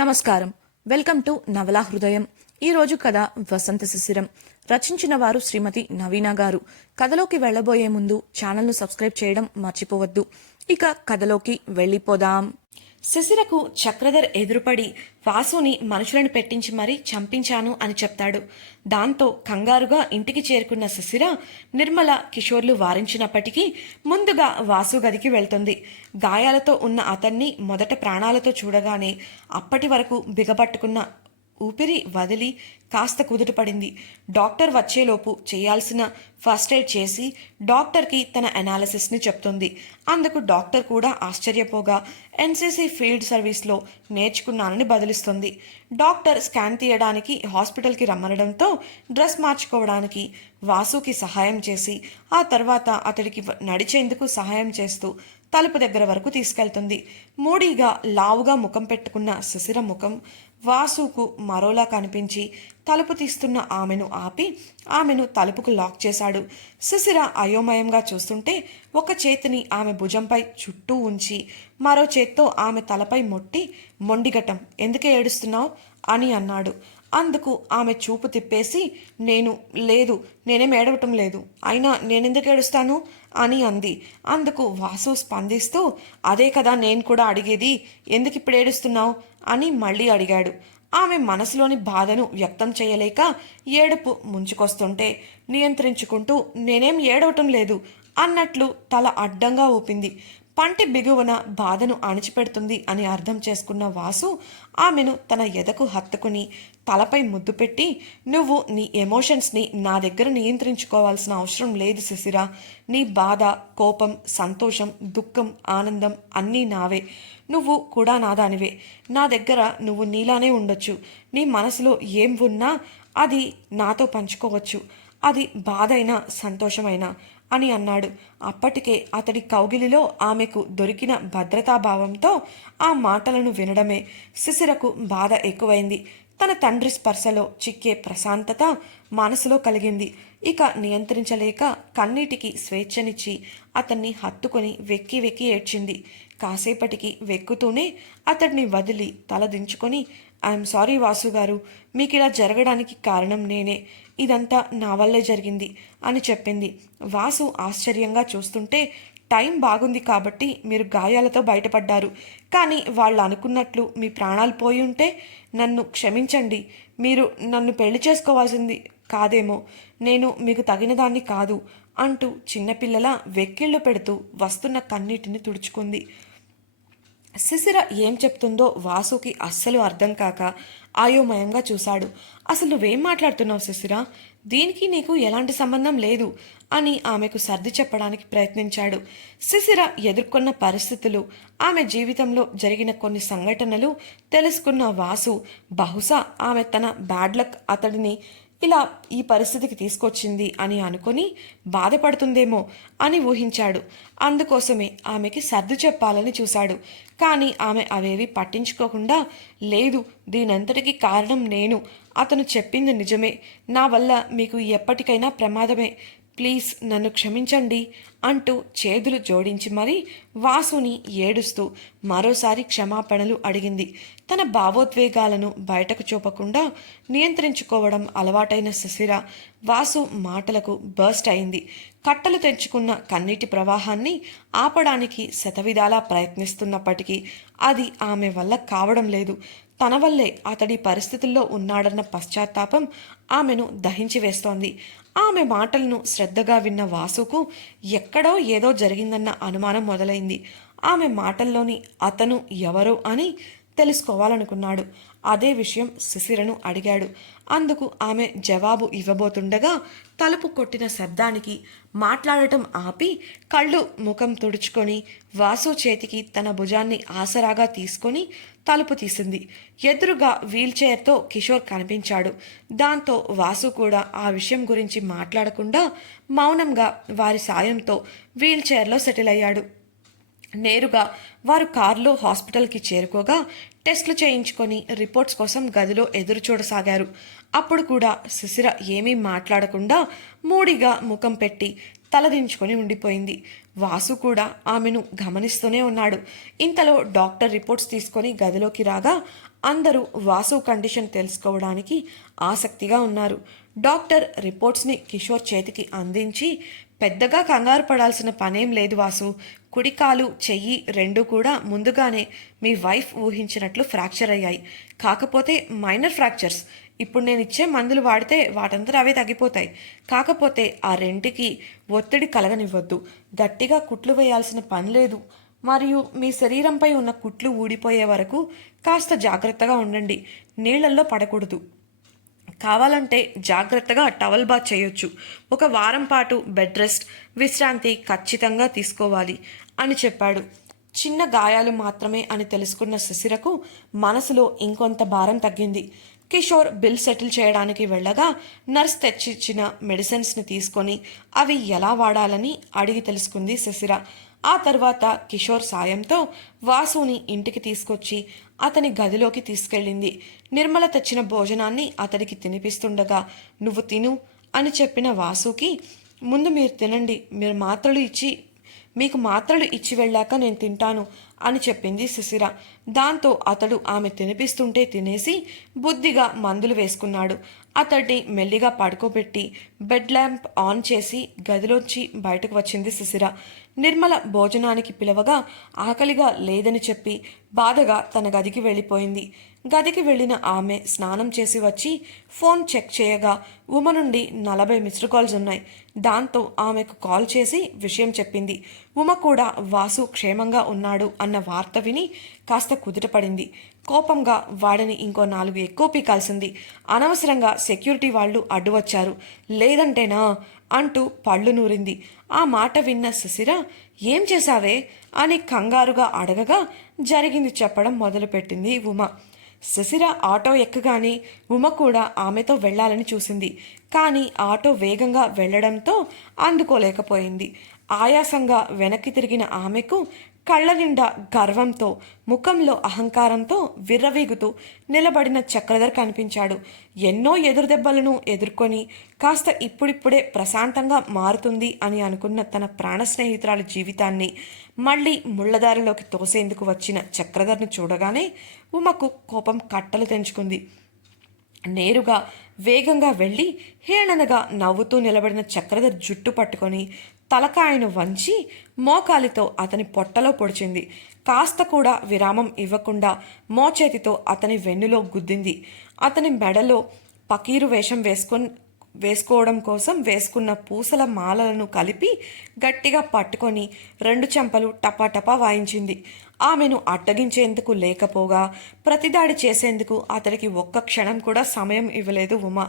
నమస్కారం. Welcome to నవలా హృదయం. ఈరోజు కథ వసంత శిశిరం. రచించిన వారు శ్రీమతి నవీన గారు. కథలోకి వెళ్ళబోయే ముందు ఛానల్ను సబ్స్క్రైబ్ చేయడం మర్చిపోవద్దు. ఇక కథలోకి వెళ్ళిపోదాం. శిశిరకు చక్రధర్ ఎదురుపడి వాసుని మనుషులను పెట్టించి మరీ చంపించాను అని చెప్తాడు. దాంతో కంగారుగా ఇంటికి చేరుకున్న శిశిర నిర్మల కిషోర్లు వారించినప్పటికీ ముందుగా వాసు గదికి వెళ్తుంది. గాయాలతో ఉన్న అతన్ని మొదట ప్రాణాలతో చూడగానే అప్పటి వరకు బిగబట్టుకున్న ఊపిరి వదిలి కాస్త కుదుటపడింది డాక్టర్ వచ్చేలోపు చేయాల్సిన ఫస్ట్ ఎయిడ్ చేసి డాక్టర్కి తన అనాలిసిస్ని చెప్తుంది. అందుకు డాక్టర్ కూడా ఆశ్చర్యపోగా ఎన్సీసీ ఫీల్డ్ సర్వీస్లో నేర్చుకున్నానని బదిలిస్తుంది. డాక్టర్ స్కాన్ తీయడానికి హాస్పిటల్కి రమ్మనడంతో డ్రెస్ మార్చుకోవడానికి వాసుకి సహాయం చేసి ఆ తర్వాత అతడికి నడిచేందుకు సహాయం చేస్తూ తలుపు దగ్గర వరకు తీసుకెళ్తుంది. మూడీగా లావుగా ముఖం పెట్టుకున్న శిశిర ముఖం వాసుకు మరోలా కనిపించి తలుపు తీస్తున్న ఆమెను ఆపి ఆమెను తలుపుకు లాక్ చేశాడు. శిశిర అయోమయంగా చూస్తుంటే ఒక చేతిని ఆమె భుజంపై చుట్టూ ఉంచి మరో చేత్తో ఆమె తలపై మొట్టి మొండిగటం ఎందుకే ఏడుస్తున్నావు? అని అన్నాడు. అందుకు ఆమె చూపు తిప్పేసి నేను లేదు నేనేం ఏడవటం లేదు. అయినా నేనెందుకు ఏడుస్తాను? అని అంది. అందుకు వాసు స్పందిస్తూ అదే కదా నేను కూడా అడిగేది. ఎందుకు ఇప్పుడు ఏడుస్తున్నావు? అని మళ్ళీ అడిగాడు. ఆమె మనసులోని బాధను వ్యక్తం చేయలేక ఏడుపు ముంచుకొస్తుంటే నియంత్రించుకుంటూ నేనేం ఏడవటం లేదు అన్నట్లు తల అడ్డంగా ఊపింది. పంటి బిగువన బాధను అణిచిపెడుతుంది అని అర్థం చేసుకున్న వాసు ఆమెను తన ఎదకు హత్తుకుని తలపై ముద్దు పెట్టి నువ్వు నీ ఎమోషన్స్ని నా దగ్గర నియంత్రించుకోవాల్సిన అవసరం లేదు శిశిరా. నీ బాధ కోపం సంతోషం దుఃఖం ఆనందం అన్నీ నావే. నువ్వు కూడా నాదానివే నా దగ్గర నువ్వు నీలానే ఉండొచ్చు. నీ మనసులో ఏం ఉన్నా అది నాతో పంచుకోవచ్చు. అది బాధైనా సంతోషమైనా. అని అన్నాడు. అప్పటికే అతడి కౌగిలిలో ఆమెకు దొరికిన భద్రతాభావంతో ఆ మాటలను వినడమే శిశిరకు బాధ ఎక్కువైంది. తన తండ్రి స్పర్శలో చిక్కే ప్రశాంతత మనసులో కలిగింది. ఇక నియంత్రించలేక కన్నీటికి స్వేచ్ఛనిచ్చి అతన్ని హత్తుకొని వెక్కి వెక్కి ఏడ్చింది. కాసేపటికి వెక్కుతూనే అతడిని వదిలి తలదించుకొని ఐఎమ్ సారీ వాసు గారు మీకు ఇలా జరగడానికి కారణం నేనే. ఇదంతా నా వల్లే జరిగింది అని చెప్పింది. వాసు ఆశ్చర్యంగా చూస్తుంటే టైం బాగుంది కాబట్టి మీరు గాయాలతో బయటపడ్డారు. కానీ వాళ్ళు అనుకున్నట్లు మీ ప్రాణాలు పోయి ఉంటే నన్ను క్షమించండి. మీరు నన్ను పెళ్ళి చేసుకోవాల్సింది కాదేమో నేను మీకు తగినదాన్ని కాదు అంటూ చిన్నపిల్లల వెక్కిళ్ళు పెడుతూ వస్తున్న కన్నీటిని తుడుచుకుంది. శిశిర ఏం చెప్తుందో వాసుకి అస్సలు అర్థం కాక ఆయోమయంగా చూశాడు. అసలు నువ్వేం మాట్లాడుతున్నావు శిశిర? దీనికి నీకు ఎలాంటి సంబంధం లేదు అని ఆమెకు సర్ది చెప్పడానికి ప్రయత్నించాడు. శిశిర ఎదుర్కొన్న పరిస్థితులు ఆమె జీవితంలో జరిగిన కొన్ని సంఘటనలు తెలుసుకున్న వాసు బహుశా ఆమె తన బ్యాడ్ లక్ అతడిని ఇలా ఈ పరిస్థితికి తీసుకొచ్చింది అని అనుకొని బాధపడుతుందేమో అని ఊహించాడు. అందుకోసమే ఆమెకి సర్దు చెప్పాలని చూశాడు. కానీ ఆమె అవేవి పట్టించుకోకుండా లేదు దీనంతటికి కారణం నేను. అతను చెప్పింది నిజమే. నా వల్ల మీకు ఎప్పటికైనా ప్రమాదమే. ప్లీజ్ నన్ను క్షమించండి అంటూ చేతులు జోడించి మరీ వాసుని ఏడుస్తూ మరోసారి క్షమాపణలు అడిగింది. తన భావోద్వేగాలను బయటకు చూపకుండా నియంత్రించుకోవడం అలవాటైన సుశిర వాసు మాటలకు బర్స్ట్ అయింది. కట్టలు తెంచుకున్న కన్నీటి ప్రవాహాన్ని ఆపడానికి శతవిధాలా ప్రయత్నిస్తున్నప్పటికీ అది ఆమె వల్ల కావడం లేదు. తన వల్లే అతడి పరిస్థితుల్లో ఉన్నాడన్న పశ్చాత్తాపం ఆమెను దహించి వేస్తోంది. ఆమె మాటలను శ్రద్ధగా విన్న వాసుకు ఎక్కడో ఏదో జరిగిందన్న అనుమానం మొదలైంది. ఆమె మాటల్లోని అతను ఎవరు అని తెలుసుకోవాలనుకున్నాడు. అదే విషయం శిశిరను అడిగాడు. అందుకు ఆమె జవాబు ఇవ్వబోతుండగా తలుపు కొట్టిన శబ్దానికి మాట్లాడటం ఆపి కళ్ళు ముఖం తుడుచుకొని వాసు చేతికి తన భుజాన్ని ఆసరాగా తీసుకొని తలుపు తీసింది. ఎదురుగా వీల్చైర్తో కిషోర్ కనిపించాడు. దాంతో వాసు కూడా ఆ విషయం గురించి మాట్లాడకుండా మౌనంగా వారి సాయంతో వీల్చైర్లో సెటిల్ అయ్యాడు. నేరుగా వారు కారులో హాస్పిటల్కి చేరుకోగా టెస్టులు చేయించుకొని రిపోర్ట్స్ కోసం గదిలో ఎదురు చూడసాగారు. అప్పుడు కూడా శిశిర ఏమీ మాట్లాడకుండా మూడిగా ముఖం పెట్టి తలదించుకొని ఉండిపోయింది. వాసు కూడా ఆమెను గమనిస్తూనే ఉన్నాడు. ఇంతలో డాక్టర్ రిపోర్ట్స్ తీసుకొని గదిలోకి రాగా అందరూ వాసు కండిషన్ తెలుసుకోవడానికి ఆసక్తిగా ఉన్నారు. డాక్టర్ రిపోర్ట్స్ని కిషోర్ చేతికి అందించి పెద్దగా కంగారు పడాల్సిన పనేం లేదు వాసు. కుడికాలు చెయ్యి రెండు కూడా ముందుగానే మీ వైఫ్ ఊహించినట్లు ఫ్రాక్చర్ అయ్యాయి. కాకపోతే మైనర్ ఫ్రాక్చర్స్. ఇప్పుడు నేను ఇచ్చే మందులు వాడితే వాటంతా అవే తగ్గిపోతాయి. కాకపోతే ఆ రెంటికి ఒత్తిడి కలగనివ్వద్దు. గట్టిగా కుట్లు వేయాల్సిన పని లేదు. మరియు మీ శరీరంపై ఉన్న కుట్లు ఊడిపోయే వరకు కాస్త జాగ్రత్తగా ఉండండి. నీళ్ళల్లో పడకూడదు. కావాలంటే జాగ్రత్తగా టవల్ బాత్ చేయొచ్చు. ఒక వారం పాటు బెడ్ రెస్ట్ విశ్రాంతి ఖచ్చితంగా తీసుకోవాలి అని చెప్పాడు. చిన్న గాయాలు మాత్రమే అని తెలుసుకున్న శశిరకు మనసులో ఇంకొంత భారం తగ్గింది. కిషోర్ బిల్ సెటిల్ చేయడానికి వెళ్ళగా నర్స్ తెచ్చిచ్చిన మెడిసిన్స్ని తీసుకొని అవి ఎలా వాడాలని అడిగి తెలుసుకుంది శశిర. ఆ తర్వాత కిషోర్ సాయంతో వాసుని ఇంటికి తీసుకొచ్చి అతని గదిలోకి తీసుకెళ్ళింది. నిర్మల తెచ్చిన భోజనాన్ని అతడికి తినిపిస్తుండగా నువ్వు తిను అని చెప్పిన వాసుకి ముందు మీరు తినండి మీరు మాత్రలు ఇచ్చి మీకు మాత్రలు ఇచ్చి వెళ్ళాక నేను తింటాను అని చెప్పింది శిశిర దాంతో అతడు ఆమె తినిపిస్తుంటే తినేసి బుద్ధిగా మందులు వేసుకున్నాడు. అతడిని మెల్లిగా పడుకోబెట్టి బెడ్ ల్యాంప్ ఆన్ చేసి గదిలోంచి బయటకు వచ్చింది శిశిర నిర్మల భోజనానికి పిలవగా ఆకలిగా లేదని చెప్పి బాధగా తన గదికి వెళ్ళిపోయింది. గదికి వెళ్ళిన ఆమె స్నానం చేసి వచ్చి ఫోన్ చెక్ చేయగా ఉమ నుండి నలభై మిస్డ్ కాల్స్ ఉన్నాయి. దాంతో ఆమెకు కాల్ చేసి విషయం చెప్పింది. ఉమ కూడా వాసు క్షేమంగా ఉన్నాడు అన్న వార్త విని కాస్త కుదుటపడింది. కోపంగా వాడిని ఇంకో నాలుగు ఎక్కువ పీకాల్సింది అనవసరంగా సెక్యూరిటీ వాళ్ళు అడ్డు వచ్చారు లేదంటేనా? అంటూ పళ్ళు నూరింది. ఆ మాట విన్న సుశిర ఏం చేశావే? అని కంగారుగా అడగగా జరిగింది చెప్పడం మొదలుపెట్టింది ఉమ. సుశిర ఆటో ఎక్కగానే ఉమ కూడా ఆమెతో వెళ్ళాలని చూసింది. కానీ ఆటో వేగంగా వెళ్ళడంతో అందుకోలేకపోయింది. ఆయాసంగా వెనక్కి తిరిగిన ఆమెకు కళ్ళ నిండా గర్వంతో ముఖంలో అహంకారంతో విర్రవీగుతూ నిలబడిన చక్రధర్ కనిపించాడు. ఎన్నో ఎదురుదెబ్బలను ఎదుర్కొని కాస్త ఇప్పుడిప్పుడే ప్రశాంతంగా మారుతుంది అని అనుకున్న తన ప్రాణ స్నేహితురాల జీవితాన్ని మళ్ళీ ముళ్ళదారిలోకి తోసేందుకు వచ్చిన చక్రధర్ను చూడగానే ఉమకు కోపం కట్టలు తెంచుకుంది. నేరుగా వేగంగా వెళ్ళి హేళనగా నవ్వుతూ నిలబడిన చక్రధర్ జుట్టు పట్టుకొని తలకాయను వంచి మోకాలితో అతని పొట్టలో పొడిచింది. కాస్త కూడా విరామం ఇవ్వకుండా మోచేతితో అతని వెన్నులో గుద్దింది. అతని మెడలో పకీరు వేషం వేసుకొని వేసుకోవడం కోసం వేసుకున్న పూసల మాలలను కలిపి గట్టిగా పట్టుకొని రెండు చెంపలు టపాటపా వాయించింది. ఆమెను అడ్డగించేందుకు లేకపోగా ప్రతిదాడి చేసేందుకు అతనికి ఒక్క క్షణం కూడా సమయం ఇవ్వలేదు ఉమ.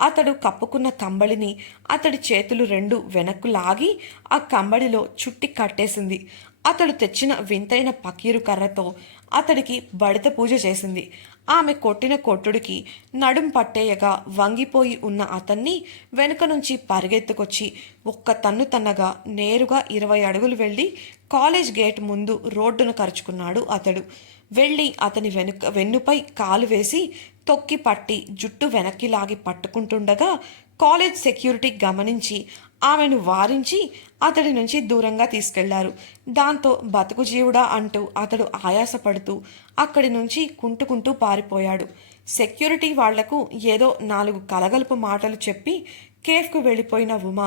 అతడు కప్పుకున్న కంబళిని అతడి చేతులు రెండు వెనక్కు లాగి ఆ కంబళిలో చుట్టి కట్టేసింది. అతడు తెచ్చిన వింతైన పకీరు కర్రతో అతడికి బడిత పూజ చేసింది. ఆమె కొట్టిన కొట్టుడికి నడుం పట్టేయగా వంగిపోయి ఉన్న అతన్ని వెనుక నుంచి పరిగెత్తుకొచ్చి ఒక్క తన్ను తన్నగా నేరుగా ఇరవై అడుగులు వెళ్ళి కాలేజ్ గేట్ ముందు రోడ్డును కరుచుకున్నాడు అతడు. వెళ్ళి అతని వెనుక వెన్నుపై కాలు వేసి తొక్కి పట్టి జుట్టు వెనక్కి లాగి పట్టుకుంటుండగా కాలేజ్ సెక్యూరిటీ గమనించి ఆమెను వారించి అతడి నుంచి దూరంగా తీసుకెళ్ళారు. దాంతో బతుకు జీవుడా అంటూ అతడు ఆయాసపడుతూ అక్కడి నుంచి కుంటుకుంటూ పారిపోయాడు. సెక్యూరిటీ వాళ్ళకు ఏదో నాలుగు కలగలుపు మాటలు చెప్పి కేఫ్కు వెళ్ళిపోయిన ఉమ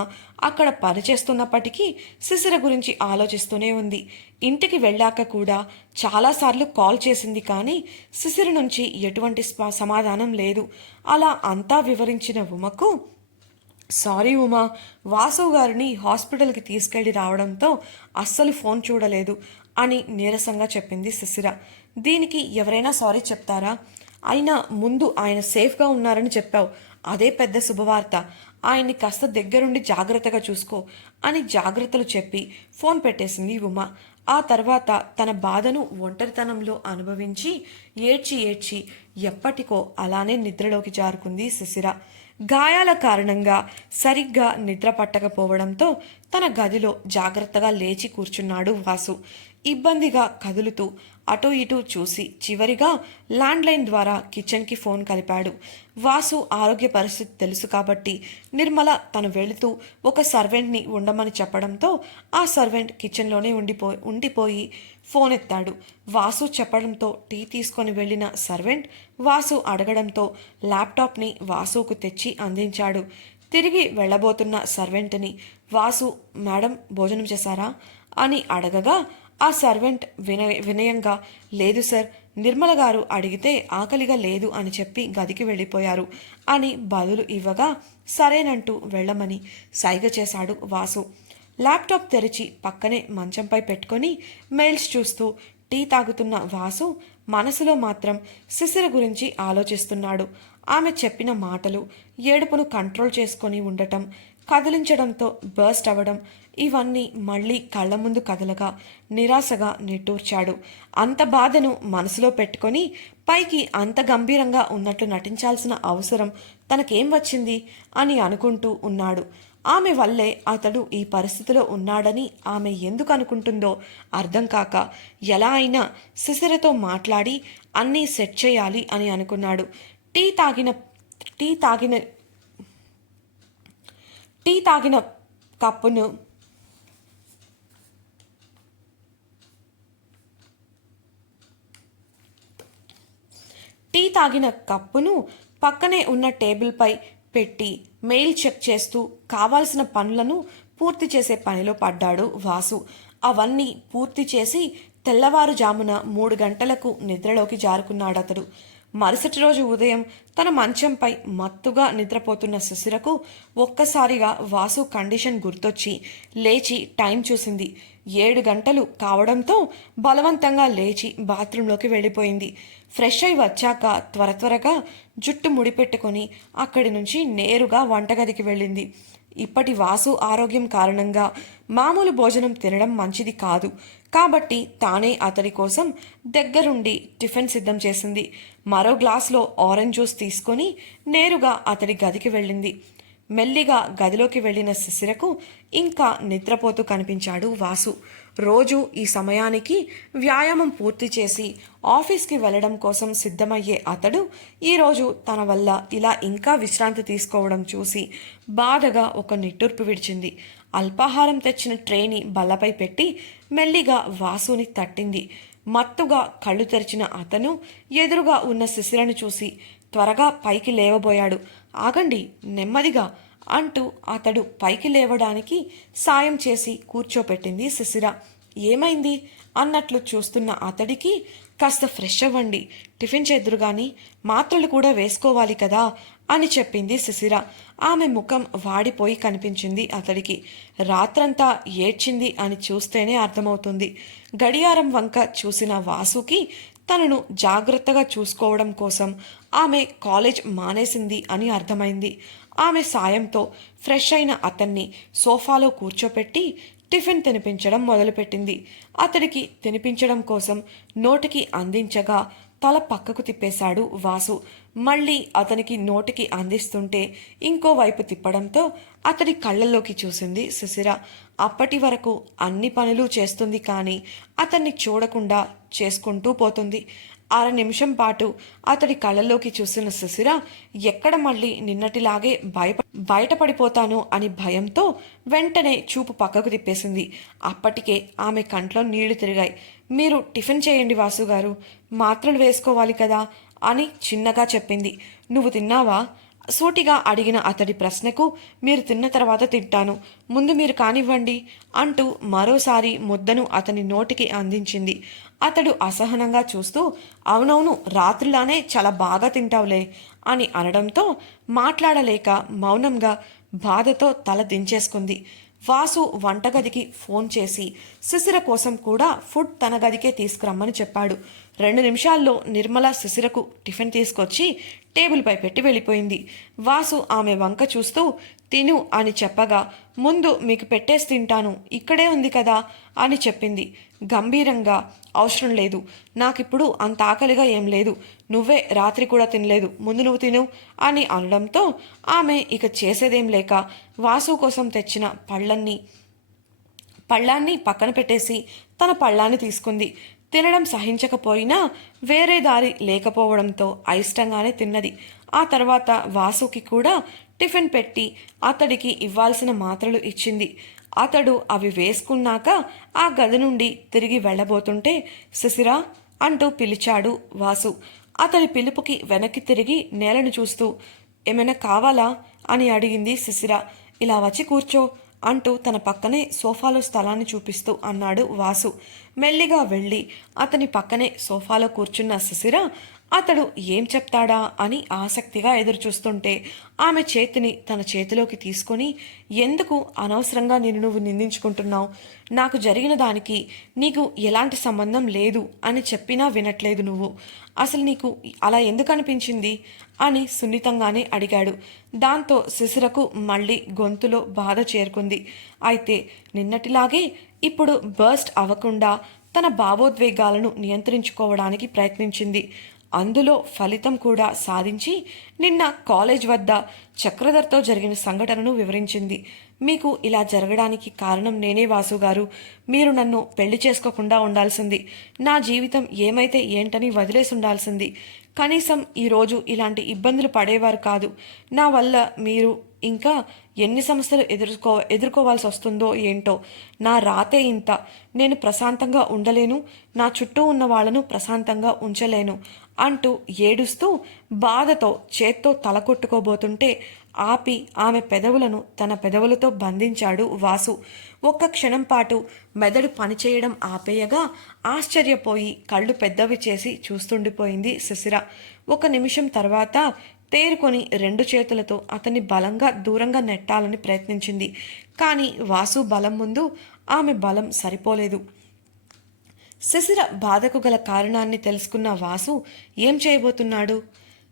అక్కడ పనిచేస్తున్నప్పటికీ శిశిర గురించి ఆలోచిస్తూనే ఉంది. ఇంటికి వెళ్ళాక కూడా చాలాసార్లు కాల్ చేసింది కానీ శిశిర నుంచి ఎటువంటి సమాధానం లేదు. అలా అంతా వివరించిన ఉమకు సారీ ఉమా వాసవ్ గారిని హాస్పిటల్కి తీసుకెళ్ళి రావడంతో అస్సలు ఫోన్ చూడలేదు అని నీరసంగా చెప్పింది శిశిర. దీనికి ఎవరైనా సారీ చెప్తారా? అయినా ముందు ఆయన సేఫ్గా ఉన్నారని చెప్పావు. అదే పెద్ద శుభవార్త. ఆయన్ని కాస్త దగ్గరుండి జాగ్రత్తగా చూసుకో అని జాగ్రత్తలు చెప్పి ఫోన్ పెట్టేసింది ఉమ. ఆ తర్వాత తన బాధను ఒంటరితనంలో అనుభవించి ఏడ్చి ఏడ్చి ఎప్పటికో అలానే నిద్రలోకి జారుకుంది శిశిర. గాయాల కారణంగా సరిగ్గా నిద్ర పట్టకపోవడంతో తన గదిలో జాగ్రత్తగా లేచి కూర్చున్నాడు వాసు. ఇబ్బందిగా కదులుతూ అటూ ఇటూ చూసి చివరిగా ల్యాండ్లైన్ ద్వారా కిచెన్కి ఫోన్ కలిపాడు. వాసు ఆరోగ్య పరిస్థితి తెలుసు కాబట్టి నిర్మల తను వెళుతూ ఒక సర్వెంట్ని ఉండమని చెప్పడంతో ఆ సర్వెంట్ కిచెన్లోనే ఉండిపో ఉండిపోయి ఫోన్ ఎత్తాడు వాసు చెప్పడంతో టీ తీసుకొని వెళ్ళిన సర్వెంట్ వాసు అడగడంతో ల్యాప్టాప్ని వాసుకు తెచ్చి అందించాడు. తిరిగి వెళ్ళబోతున్న సర్వెంట్ని వాసు మేడం భోజనం చేశారా? అని అడగగా ఆ సర్వెంట్ వినయ వినయంగా లేదు సార్ నిర్మల గారు అడిగితే ఆకలిగా లేదు అని చెప్పి గదికి వెళ్ళిపోయారు. అని బదులు ఇవ్వగా సరేనంటూ వెళ్ళమని సైగ చేశాడు వాసు. ల్యాప్టాప్ తెరిచి పక్కనే మంచంపై పెట్టుకొని మెయిల్స్ చూస్తూ టీ తాగుతున్న వాసు మనసులో మాత్రం శిశిర గురించి ఆలోచిస్తున్నాడు. ఆమె చెప్పిన మాటలు ఏడుపును కంట్రోల్ చేసుకొని ఉండటం కదిలించడంతో బర్స్ట్ అవ్వడం ఇవన్నీ మళ్ళీ కళ్ళ ముందు కదలగా నిరాశగా నిట్టూర్చాడు. అంత బాధను మనసులో పెట్టుకొని పైకి అంత గంభీరంగా ఉన్నట్లు నటించాల్సిన అవసరం తనకేం వచ్చింది అని అనుకుంటూ ఉన్నాడు. ఆమె వల్లే అతడు ఈ పరిస్థితిలో ఉన్నాడని ఆమె ఎందుకు అనుకుంటుందో అర్థం కాక ఎలా అయినా శిశిరతో మాట్లాడి అన్నీ సెట్ చేయాలి అని అనుకున్నాడు. టీ తాగిన టీ తాగిన టీ తాగిన కప్పును టీ తాగిన కప్పును పక్కనే ఉన్న టేబుల్పై పెట్టి మెయిల్ చెక్ చేస్తూ కావాల్సిన పనులను పూర్తి చేసే పనిలో పడ్డాడు వాసు. అవన్నీ పూర్తి చేసి తెల్లవారుజామున మూడు గంటలకు నిద్రలోకి జారుకున్నాడు అతడు మరుసటి రోజు ఉదయం తన మంచంపై మత్తుగా నిద్రపోతున్న శిశిరకు ఒక్కసారిగా వాసు కండిషన్ గుర్తొచ్చి లేచి టైం చూసింది. ఏడు గంటలు కావడంతో బలవంతంగా లేచి బాత్రూంలోకి వెళ్ళిపోయింది. ఫ్రెష్ అయి వచ్చాక త్వర త్వరగా జుట్టు ముడిపెట్టుకొని అక్కడి నుంచి నేరుగా వంటగదికి వెళ్ళింది. ఇప్పటి వాసు ఆరోగ్యం కారణంగా మామూలు భోజనం తినడం మంచిది కాదు. కాబట్టి తానే అతడి కోసం దగ్గరుండి టిఫిన్ సిద్ధం చేసింది. మరో గ్లాస్లో ఆరెంజ్ జ్యూస్ తీసుకొని నేరుగా అతడి గదికి వెళ్ళింది. మెల్లిగా గదిలోకి వెళ్ళిన శిశిరకు ఇంకా నిద్రపోతూ కనిపించాడు వాసు. రోజు ఈ సమయానికి వ్యాయామం పూర్తి చేసి ఆఫీస్కి వెళ్ళడం కోసం సిద్ధమయ్యే అతడు ఈరోజు తన వల్ల ఇలా ఇంకా విశ్రాంతి తీసుకోవడం చూసి బాధగా ఒక నిట్టూర్పు విడిచింది. అల్పాహారం తెచ్చిన ట్రేని బల్లపై పెట్టి మెల్లిగా వాసుని తట్టింది. మత్తుగా కళ్ళు తెరిచిన అతను ఎదురుగా ఉన్న శిశిరను చూసి త్వరగా పైకి లేవబోయాడు. ఆగండి నెమ్మదిగా అంటూ అతడు పైకి లేవడానికి సాయం చేసి కూర్చోపెట్టింది శిశిర. ఏమైంది? అన్నట్లు చూస్తున్న అతడికి కాస్త ఫ్రెష్ అవ్వండి. టిఫిన్ చేద్దురు కానీ మాత్రలు కూడా వేసుకోవాలి కదా. అని చెప్పింది శిశిర ఆమె ముఖం వాడిపోయి కనిపించింది అతడికి. రాత్రంతా ఏడ్చింది అని చూస్తేనే అర్థమవుతుంది. గడియారం వంక చూసిన వాసుకి తనను జాగ్రత్తగా చూసుకోవడం కోసం ఆమె కాలేజ్ మానేసింది అని అర్థమైంది. ఆమె సాయంతో ఫ్రెష్ అయిన అతన్ని సోఫాలో కూర్చోపెట్టి టిఫిన్ తినిపించడం మొదలుపెట్టింది. అతడికి తినిపించడం కోసం నోటికి అందించగా తల పక్కకు తిప్పేశాడు వాసు. మళ్ళీ అతనికి నోటికి అందిస్తుంటే ఇంకోవైపు తిప్పడంతో అతడి కళ్ళల్లోకి చూసింది సుశిర. అప్పటి వరకు అన్ని పనులు చేస్తుంది కానీ అతన్ని చూడకుండా చేసుకుంటూ పోతుంది. అర నిమిషం పాటు అతడి కళ్ళల్లోకి చూసిన సుశిర ఎక్కడ మళ్ళీ నిన్నటిలాగే భయప బయటపడిపోతాను అని భయంతో వెంటనే చూపు పక్కకు తిప్పేసింది. అప్పటికే ఆమె కంట్లో నీళ్ళు తిరిగాయి. మీరు టిఫిన్ చేయండి వాసు గారు మాత్రలు వేసుకోవాలి కదా. అని చిన్నగా చెప్పింది. నువ్వు తిన్నావా? సూటిగా అడిగిన అతడి ప్రశ్నకు మీరు తిన్న తర్వాత తింటాను. ముందు మీరు కానివ్వండి అంటూ మరోసారి ముద్దను అతని నోటికి అందించింది. అతడు అసహనంగా చూస్తూ అవునవును రాత్రిలానే చాలా బాగా తింటావులే అని అనడంతో మాట్లాడలేక మౌనంగా బాధతో తల దించేసుకుంది. వాసు వంటగదికి ఫోన్ చేసి శిశిర కోసం కూడా ఫుడ్ తన గదికే తీసుకురమ్మని చెప్పాడు. రెండు నిమిషాల్లో నిర్మల శిశిరకు టిఫిన్ తీసుకొచ్చి టేబుల్పై పెట్టి వెళ్ళిపోయింది. వాసు ఆమె వంక చూస్తూ తిను అని చెప్పగా ముందు మీకు పెట్టేసి తింటాను. ఇక్కడే ఉంది కదా అని చెప్పింది. గంభీరంగా అవసరం లేదు. నాకిప్పుడు అంత ఆకలిగా ఏం లేదు. నువ్వే రాత్రి కూడా తినలేదు. ముందు నువ్వు తిను అని అనడంతో ఆమె ఇక చేసేదేం లేక వాసు కోసం తెచ్చిన పళ్ళన్నీ పళ్ళాన్ని పక్కన పెట్టేసి తన పళ్ళాన్ని తీసుకుంది. తినడం సహించకపోయినా వేరే దారి లేకపోవడంతో అయిష్టంగానే తిన్నది. ఆ తర్వాత వాసుకి కూడా టిఫిన్ పెట్టి అతడికి ఇవ్వాల్సిన మాత్రలు ఇచ్చింది. అతడు అవి వేసుకున్నాక ఆ గది నుండి తిరిగి వెళ్ళబోతుంటే శిశిరా అంటూ పిలిచాడు వాసు. అతడి పిలుపుకి వెనక్కి తిరిగి నేలను చూస్తూ ఏమైనా కావాలా? అని అడిగింది శిశిర. ఇలా వచ్చి కూర్చో అంటూ తన పక్కనే సోఫాలో స్థలాన్ని చూపిస్తూ అన్నాడు వాసు. మెల్లిగా వెళ్ళి అతని పక్కనే సోఫాలో కూర్చున్న శిశిర అతడు ఏం చెప్తాడా అని ఆసక్తిగా ఎదురుచూస్తుంటే ఆమె చేతిని తన చేతిలోకి తీసుకొని ఎందుకు అనవసరంగా నేను నువ్వు నిందించుకుంటున్నావు? నాకు జరిగిన దానికి నీకు ఎలాంటి సంబంధం లేదు అని చెప్పినా వినట్లేదు నువ్వు. అసలు నీకు అలా ఎందుకు అనిపించింది? అని సున్నితంగానే అడిగాడు. దాంతో శిశిరకు మళ్ళీ గొంతులో బాధ చేరుకుంది. అయితే నిన్నటిలాగే ఇప్పుడు బర్స్ట్ అవ్వకుండా తన భావోద్వేగాలను నియంత్రించుకోవడానికి ప్రయత్నించింది. అందులో ఫలితం కూడా సాధించి నిన్న కాలేజ్ వద్ద చక్రధర్తో జరిగిన సంఘటనను వివరించింది. మీకు ఇలా జరగడానికి కారణం నేనే వాసు గారు. మీరు నన్ను పెళ్ళి చేసుకోకుండా ఉండాల్సింది. నా జీవితం ఏమైతే ఏంటని వదిలేసి ఉండాల్సింది. కనీసం ఈరోజు ఇలాంటి ఇబ్బందులు పడేవారు కాదు. నా వల్ల మీరు ఇంకా ఎన్ని సమస్యలు ఎదుర్కో ఎదుర్కోవాల్సి వస్తుందో ఏంటో. నా రాతే ఇంత. నేను ప్రశాంతంగా ఉండలేను. నా చుట్టూ ఉన్న వాళ్ళను ప్రశాంతంగా ఉంచలేను. అంటూ ఏడుస్తూ బాధతో చేత్తో తల కొట్టుకోబోతుంటే ఆపి ఆమె పెదవులను తన పెదవులతో బంధించాడు వాసు. ఒక్క క్షణం పాటు మెదడు పనిచేయడం ఆపేయగా ఆశ్చర్యపోయి కళ్ళు పెద్దవి చేసి చూస్తుండిపోయింది శిశిర. ఒక నిమిషం తర్వాత తేరుకొని రెండు చేతులతో అతన్ని బలంగా దూరంగా నెట్టాలని ప్రయత్నించింది. కానీ వాసు బలం ముందు ఆమె బలం సరిపోలేదు. శిశిర బాధకు గల కారణాన్ని తెలుసుకున్న వాసు ఏం చేయబోతున్నాడు?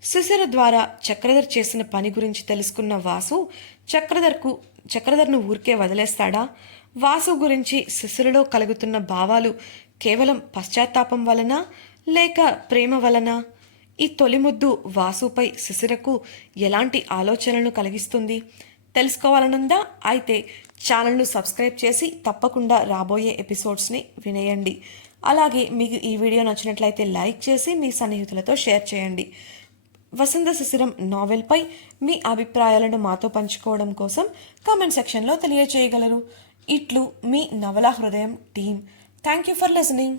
శిశిర ద్వారా చక్రధర్ చేసిన పని గురించి తెలుసుకున్న వాసు చక్రధర్కు చక్రధర్ను ఊరికే వదిలేస్తాడా? వాసు గురించి శిశిరలో కలుగుతున్న భావాలు కేవలం పశ్చాత్తాపం వలన లేక ప్రేమ వలన? ఈ తొలి ముద్దు వాసుపై శిశిరకు ఎలాంటి ఆలోచనలను కలిగిస్తుంది? తెలుసుకోవాలనుందా? అయితే ఛానల్ను సబ్స్క్రైబ్ చేసి తప్పకుండా రాబోయే ఎపిసోడ్స్ని వినేయండి. అలాగే మీకు ఈ వీడియో నచ్చినట్లయితే లైక్ చేసి మీ సన్నిహితులతో షేర్ చేయండి. వసంత శిశిరం నావెల్పై మీ అభిప్రాయాలను మాతో పంచుకోవడం కోసం కామెంట్ సెక్షన్లో తెలియజేయగలరు ఇట్లు మీ నవల హృదయం team thank you for listening